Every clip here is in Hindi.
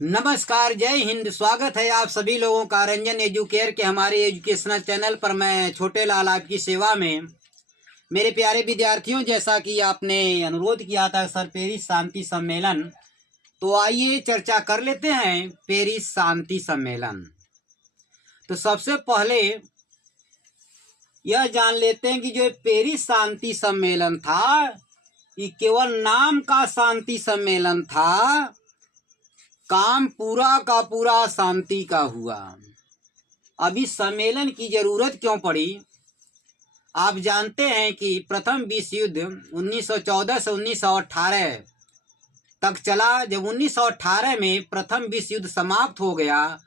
नमस्कार, जय हिंद। स्वागत है आप सभी लोगों का रंजन एजुकेयर के हमारे एजुकेशनल चैनल पर। मैं छोटे लाल आपकी सेवा में। मेरे प्यारे विद्यार्थियों, जैसा कि आपने अनुरोध किया था सर पेरिस शांति सम्मेलन, तो आइए चर्चा कर लेते हैं पेरिस शांति सम्मेलन। तो सबसे पहले यह जान लेते हैं कि जो पेरिस शांति सम्मेलन था, ये केवल नाम का शांति सम्मेलन था, काम पूरा का पूरा शांति का हुआ। अब इस सम्मेलन की जरूरत क्यों पड़ी? आप जानते हैं कि प्रथम विश्व युद्ध 1914 से 1918 तक चला। जब 1918 में प्रथम विश्व युद्ध समाप्त हो गया,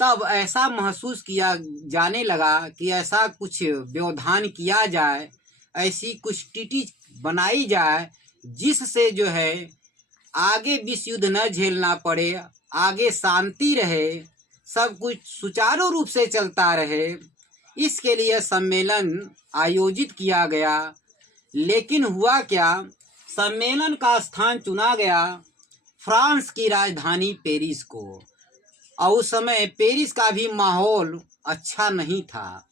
तब ऐसा महसूस किया जाने लगा कि ऐसा कुछ व्यवधान किया जाए, ऐसी कुछ ट्रीटी बनाई जाए जिससे जो है आगे विश्व युद्ध न झेलना पड़े, आगे शांति रहे, सब कुछ सुचारू रूप से चलता रहे। इसके लिए सम्मेलन आयोजित किया गया। लेकिन हुआ क्या, सम्मेलन का स्थान चुना गया फ्रांस की राजधानी पेरिस को। और उस समय पेरिस का भी माहौल अच्छा नहीं था,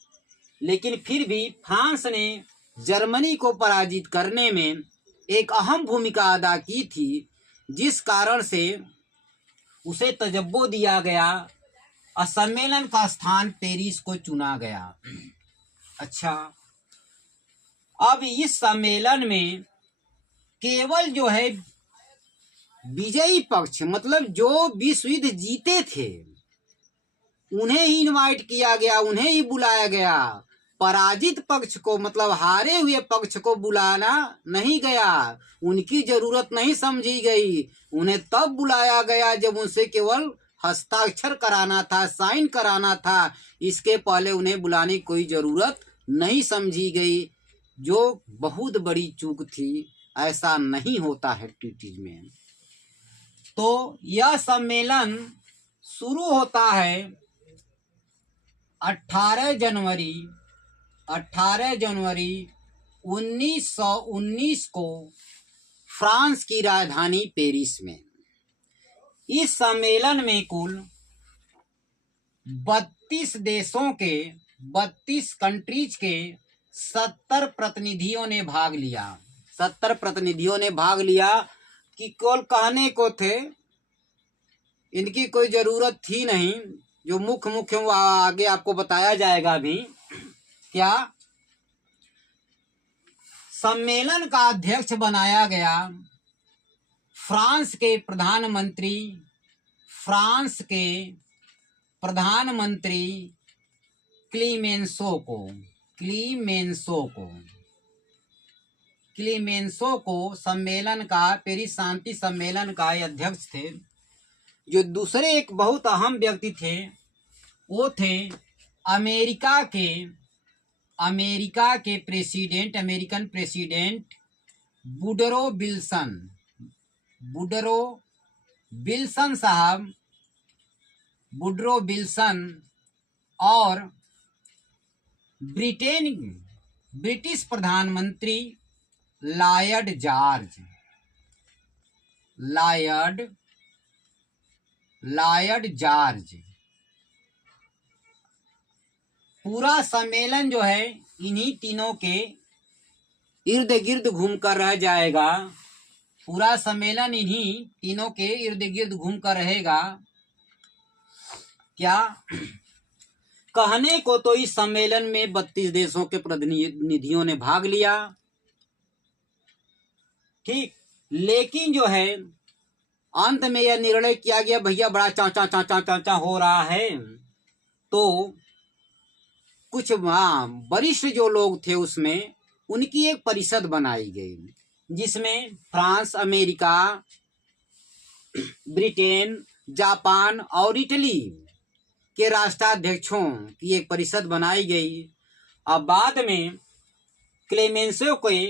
लेकिन फिर भी फ्रांस ने जर्मनी को पराजित करने में एक अहम भूमिका अदा की थी, जिस कारण से उसे तजब्बो दिया गया और सम्मेलन का स्थान पेरिस को चुना गया। अच्छा, अब इस सम्मेलन में केवल जो है विजयी पक्ष, मतलब जो विश्व युद्ध जीते थे, उन्हें ही इनवाइट किया गया, उन्हें ही बुलाया गया। पराजित पक्ष को, मतलब हारे हुए पक्ष को बुलाना नहीं गया, उनकी जरूरत नहीं समझी गई। उन्हें तब बुलाया गया जब उनसे केवल हस्ताक्षर कराना था, साइन कराना था। इसके पहले उन्हें बुलाने की कोई जरूरत नहीं समझी गई, जो बहुत बड़ी चूक थी। ऐसा नहीं होता है ट्रीटीज में। तो यह सम्मेलन शुरू होता है 18 जनवरी 1919 को फ्रांस की राजधानी पेरिस में। इस सम्मेलन में कुल 32 देशों के, 32 कंट्रीज के 70 प्रतिनिधियों ने भाग लिया। 70 प्रतिनिधियों ने भाग लिया कि केवल कहने को थे, इनकी कोई जरूरत थी नहीं। जो मुख्य आगे आपको बताया जाएगा अभी। क्या सम्मेलन का अध्यक्ष बनाया गया फ्रांस के प्रधानमंत्री क्लीमेंसो को सम्मेलन का, पेरिस शांति सम्मेलन का अध्यक्ष थे। जो दूसरे एक बहुत अहम व्यक्ति थे, वो थे अमेरिका के अमेरिकन प्रेसिडेंट वुडरो विल्सन और ब्रिटिश प्रधानमंत्री लॉयड जॉर्ज। पूरा सम्मेलन जो है इन्हीं तीनों के इर्द गिर्द घूमकर रह जाएगा। पूरा सम्मेलन इन्हीं तीनों के इर्द गिर्द घूमकर रहेगा। क्या कहने को तो इस सम्मेलन में 32 देशों के प्रतिनिधियों ने भाग लिया, ठीक। लेकिन जो है अंत में यह निर्णय किया गया, भैया बड़ा चाचा हो रहा है। तो कुछ वरिष्ठ जो लोग थे, उसमें उनकी एक परिषद बनाई गई, जिसमें फ्रांस, अमेरिका, ब्रिटेन, जापान और इटली के राष्ट्राध्यक्षों की एक परिषद बनाई गई। अब बाद में क्लेमेंसो के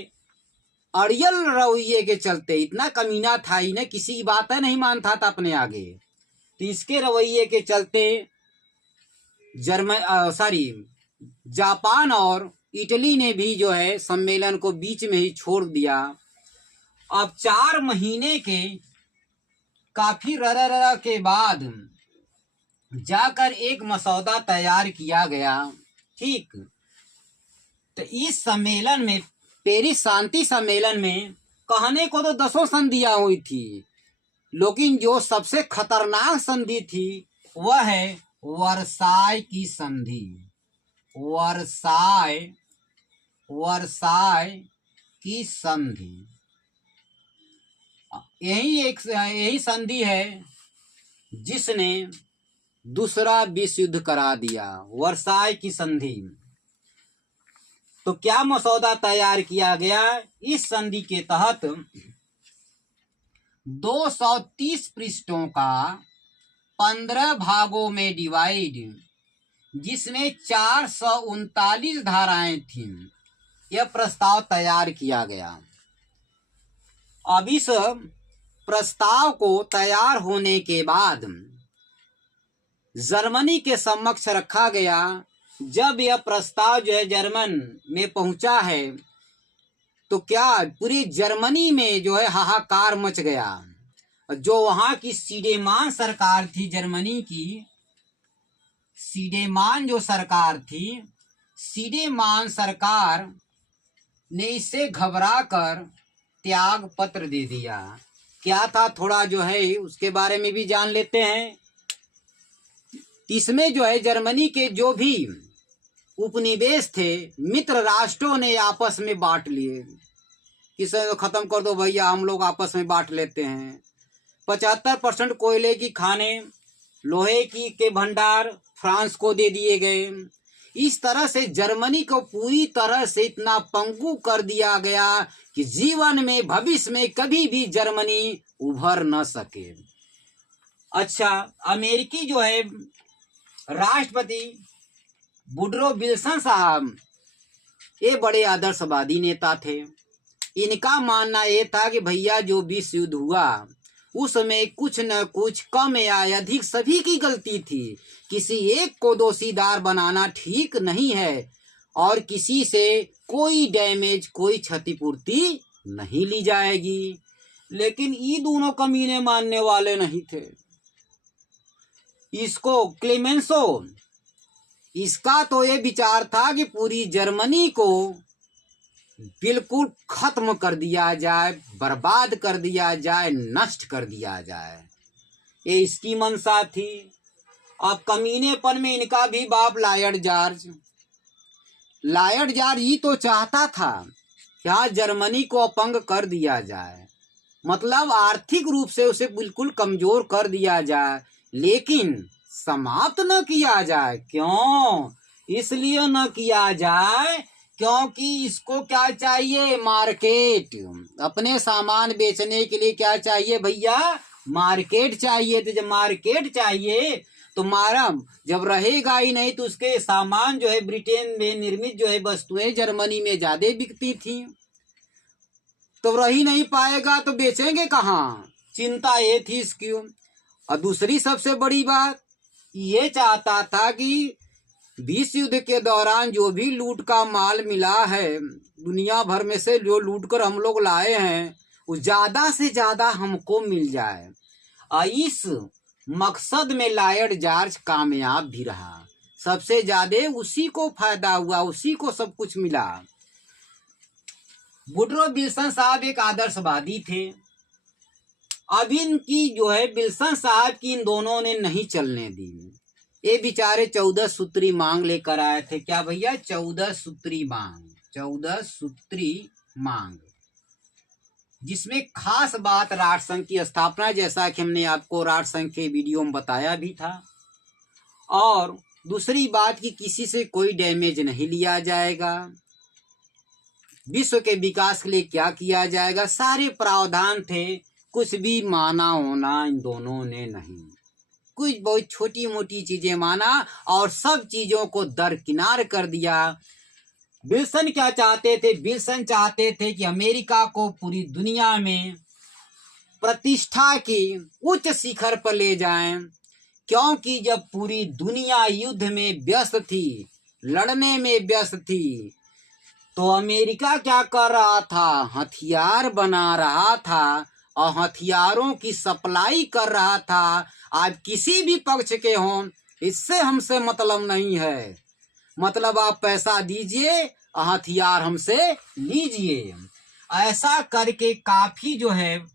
अड़ियल रवैये के चलते, इतना कमीना था, इन्हें किसी की बात नहीं मानता था अपने आगे, तो इसके रवैये के चलते जापान और इटली ने भी जो है सम्मेलन को बीच में ही छोड़ दिया। अब 4 महीने के काफी रर के बाद जाकर एक मसौदा तैयार किया गया। ठीक, तो इस सम्मेलन में, पेरिस शांति सम्मेलन में कहने को तो 10 संधियां हुई थी, लेकिन जो सबसे खतरनाक संधि थी वह है वर्साय की संधि। वर्साय की संधि यही संधि है जिसने दूसरा विश्व युद्ध करा दिया, वर्साय की संधि। तो क्या मसौदा तैयार किया गया? इस संधि के तहत 230 पृष्ठों का 15 भागों में डिवाइड, जिसमें 439 धाराएं थीं, यह प्रस्ताव तैयार किया गया। अब इस प्रस्ताव को तैयार होने के बाद जर्मनी के समक्ष रखा गया। जब यह प्रस्ताव जो है जर्मन में पहुंचा है तो क्या पूरी जर्मनी में जो है हाहाकार मच गया। जो वहां की सीडेमान सरकार थी, जर्मनी की सीडेमान जो सरकार थी, सीडेमान सरकार ने इससे घबरा कर त्याग पत्र दे दिया। क्या था थोड़ा जो है उसके बारे में भी जान लेते हैं। इसमें जो है जर्मनी के जो भी उपनिवेश थे, मित्र राष्ट्रों ने आपस में बांट लिए। इसे खत्म कर दो भैया, हम लोग आपस में बांट लेते हैं। 75% कोयले की खाने, लोहे की के भंडार फ्रांस को दे दिए गए। इस तरह से जर्मनी को पूरी तरह से इतना पंगु कर दिया गया कि जीवन में, भविष्य में कभी भी जर्मनी उभर न सके। अच्छा, अमेरिकी जो है राष्ट्रपति वुडरो विल्सन साहब, ये बड़े आदर्शवादी नेता थे। इनका मानना ये था कि भैया जो विश्व युद्ध हुआ उसमें कुछ न कुछ कम या अधिक सभी की गलती थी। किसी एक को दोषीदार बनाना ठीक नहीं है और किसी से कोई डैमेज, कोई क्षतिपूर्ति नहीं ली जाएगी। लेकिन ये दोनों कमीने मानने वाले नहीं थे। इसको क्लेमेंसो, इसका तो ये विचार था कि पूरी जर्मनी को बिल्कुल खत्म कर दिया जाए, बर्बाद कर दिया जाए, नष्ट कर दिया जाए, ये इसकी मंशा थी। अब कमीनेपन में इनका भी बाप लॉयड जॉर्ज ये तो चाहता था कि हाँ जर्मनी को अपंग कर दिया जाए, मतलब आर्थिक रूप से उसे बिल्कुल कमजोर कर दिया जाए, लेकिन समाप्त न किया जाए। क्यों? इसलिए न किया जाए क्योंकि इसको क्या चाहिए? मार्केट। अपने सामान बेचने के लिए क्या चाहिए भैया? मार्केट चाहिए। तो जब मार्केट चाहिए तो मारा जब रहेगा ही नहीं तो उसके सामान जो है ब्रिटेन में निर्मित जो है वस्तुएं जर्मनी में ज्यादा बिकती थी, तो रह ही नहीं पाएगा तो बेचेंगे कहाँ? चिंता ये थी इसकी। और दूसरी सबसे बड़ी बात ये चाहता था कि विश्व युद्ध के दौरान जो भी लूट का माल मिला है, दुनिया भर में से जो लूट कर हम लोग लाए हैं, वो ज्यादा से ज्यादा हमको मिल जाए। और इस मकसद में लॉयड जॉर्ज कामयाब भी रहा। सबसे ज्यादा उसी को फायदा हुआ, उसी को सब कुछ मिला। वुडरो विल्सन साहब एक आदर्शवादी थे। अब इनकी जो है विल्सन साहब की इन दोनों ने नहीं चलने दी। ये बेचारे 14 सूत्री मांग लेकर आए थे। क्या भैया? 14 सूत्री मांग, 14 सूत्री मांग, जिसमें खास बात राष्ट्रसंघ की स्थापना, जैसा कि हमने आपको राष्ट्रसंघ के वीडियो में बताया भी था। और दूसरी बात कि किसी से कोई डैमेज नहीं लिया जाएगा, विश्व के विकास के लिए क्या किया जाएगा, सारे प्रावधान थे। कुछ भी माना होना इन दोनों ने नहीं, कुछ बहुत छोटी मोटी चीजें माना और सब चीजों को दरकिनार कर दिया। विल्सन क्या चाहते थे? विल्सन चाहते थे कि अमेरिका को पूरी दुनिया में प्रतिष्ठा की उच्च शिखर पर ले जाएं, क्योंकि जब पूरी दुनिया युद्ध में व्यस्त थी, लड़ने में व्यस्त थी, तो अमेरिका क्या कर रहा था? हथियार बना रहा था और हथियारों की सप्लाई कर रहा था। आप किसी भी पक्ष के हों, इससे हमसे मतलब नहीं है। मतलब आप पैसा दीजिए और हथियार हमसे लीजिए। ऐसा करके काफी जो है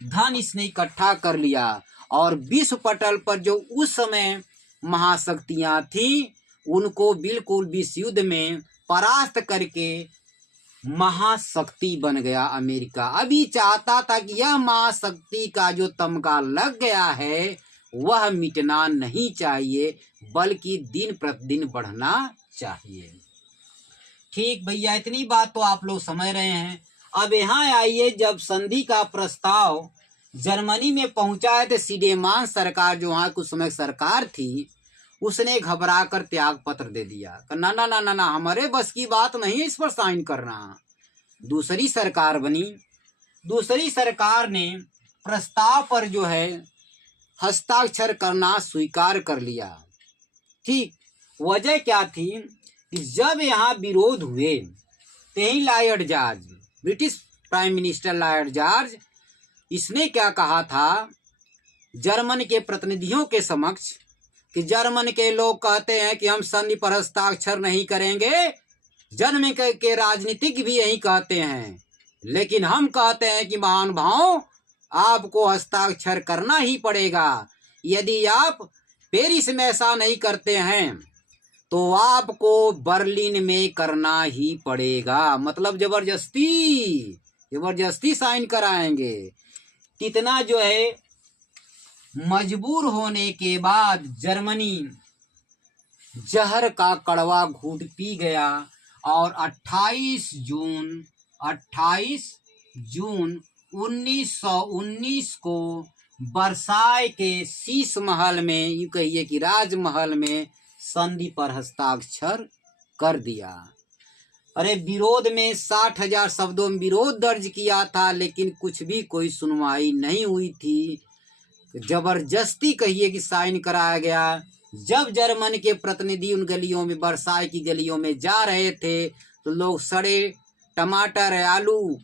धन इसने इकट्ठा कर लिया और विश्व पटल पर जो उस समय महाशक्तियां थी उनको बिल्कुल विश्व युद्ध में परास्त करके महाशक्ति बन गया अमेरिका। अभी चाहता था कि यह महाशक्ति का जो तमगा लग गया है वह मिटना नहीं चाहिए, बल्कि दिन प्रतिदिन बढ़ना चाहिए। ठीक भैया, इतनी बात तो आप लोग समझ रहे हैं। अब यहाँ आइए, जब संधि का प्रस्ताव जर्मनी में पहुंचा है तो सीडेमान सरकार, जो वहाँ कुछ समय सरकार थी, उसने घबरा कर त्याग पत्र दे दिया। ना ना ना ना ना, हमारे बस की बात नहीं है इस पर साइन करना। दूसरी सरकार बनी। दूसरी सरकार ने प्रस्ताव पर जो है हस्ताक्षर करना स्वीकार कर लिया। ठीक, वजह क्या थी कि जब यहाँ विरोध हुए तो ही lord George, British prime minister lord George, इसने क्या कहा था जर्मन के प्रतिनिधियों के समक्ष कि जर्मन के लोग कहते हैं कि हम संधि पर हस्ताक्षर नहीं करेंगे। जर्मन के राजनीतिक भी यही कहते हैं, लेकिन हम कहते हैं कि महानुभाव आपको हस्ताक्षर करना ही पड़ेगा। यदि आप पेरिस में ऐसा नहीं करते हैं तो आपको बर्लिन में करना ही पड़ेगा। मतलब जबरदस्ती साइन कराएंगे। इतना जो है मजबूर होने के बाद जर्मनी जहर का कड़वा घूंट पी गया और 28 जून 1919 को वर्साय के शीश महल में, यूं कहिए कि राजमहल में संधि पर हस्ताक्षर कर दिया। अरे विरोध में 60,000 शब्दों में विरोध दर्ज किया था, लेकिन कुछ भी कोई सुनवाई नहीं हुई थी। जबरदस्ती कहिए कि साइन कराया गया। जब जर्मन के प्रतिनिधि उन गलियों में, वर्साय की गलियों में जा रहे थे तो लोग सड़े टमाटर, आलू,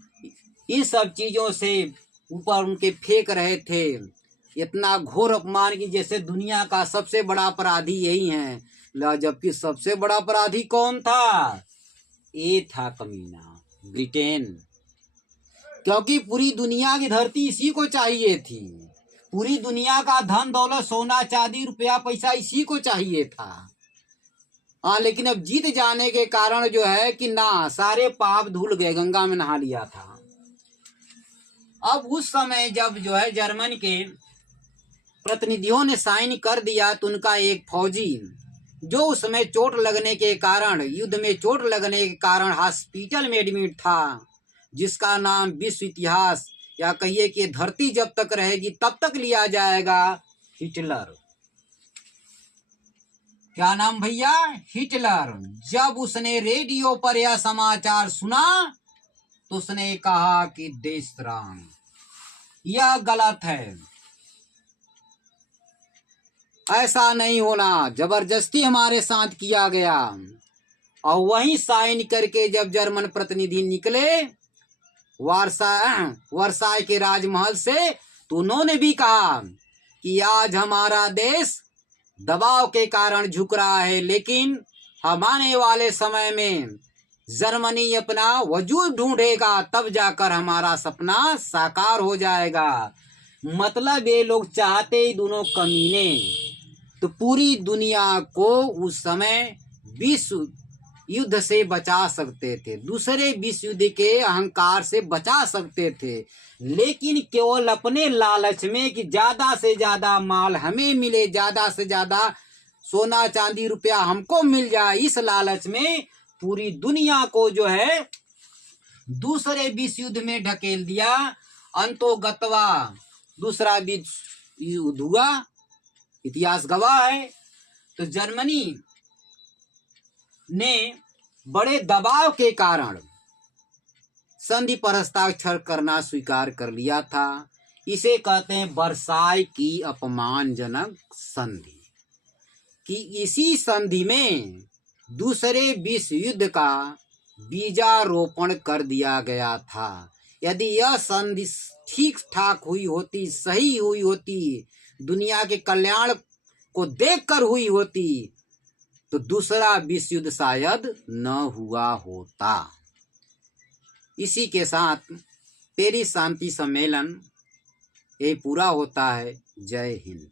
इन सब चीजों से ऊपर उनके फेंक रहे थे। इतना घोर अपमान कि जैसे दुनिया का सबसे बड़ा अपराधी यही है। जबकि सबसे बड़ा अपराधी कौन था? ये था कमीना ब्रिटेन। क्योंकि पूरी दुनिया की धरती इसी को चाहिए थी। पूरी दुनिया का धन दौलत, सोना चांदी, रुपया पैसा इसी को चाहिए था। लेकिन अब जीत जाने के कारण जो है कि ना, सारे पाप धुल गए, गंगा में नहा लिया था। अब उस समय जब जो है जर्मन के प्रतिनिधियों ने साइन कर दिया तो उनका एक फौजी, जो उसमें चोट लगने के कारण, युद्ध में चोट लगने के कारण हॉस्पिटल में एडमिट था, जिसका नाम विश्व इतिहास या कहिए कि धरती जब तक रहेगी तब तक लिया जाएगा, हिटलर। क्या नाम भैया? हिटलर। जब उसने रेडियो पर यह समाचार सुना तो उसने कहा कि देशद्रोह, यह गलत है, ऐसा नहीं होना, जबरदस्ती हमारे साथ किया गया। और वहीं साइन करके जब जर्मन प्रतिनिधि निकले वर्साय के राजमहल से, तो उन्होंने भी कहा कि आज हमारा देश दबाव के कारण झुक रहा है, लेकिन हम आने वाले समय में जर्मनी अपना वजूद ढूंढेगा, तब जाकर हमारा सपना साकार हो जाएगा। मतलब ये लोग चाहते ही, दोनों कमीने, तो पूरी दुनिया को उस समय विश्व युद्ध से बचा सकते थे, दूसरे विश्व युद्ध के अहंकार से बचा सकते थे, लेकिन केवल अपने लालच में कि ज्यादा से ज्यादा माल हमें मिले, ज्यादा से ज्यादा सोना चांदी रुपया हमको मिल जाए, इस लालच में पूरी दुनिया को जो है दूसरे विश्व युद्ध में ढकेल दिया। अंतोगत्वा दूसरा विश्व युद्ध हुआ, इतिहास गवाह है। तो जर्मनी ने बड़े दबाव के कारण संधि पर हस्ताक्षर करना स्वीकार कर लिया था। इसे कहते हैं वर्साय की अपमानजनक संधि। कि इसी संधि में दूसरे विश्व युद्ध का बीजारोपण कर दिया गया था। यदि यह संधि ठीक ठाक हुई होती, सही हुई होती, दुनिया के कल्याण को देखकर हुई होती, तो दूसरा विश्व युद्ध शायद न हुआ होता। इसी के साथ पेरिस शांति सम्मेलन ये पूरा होता है। जय हिंद।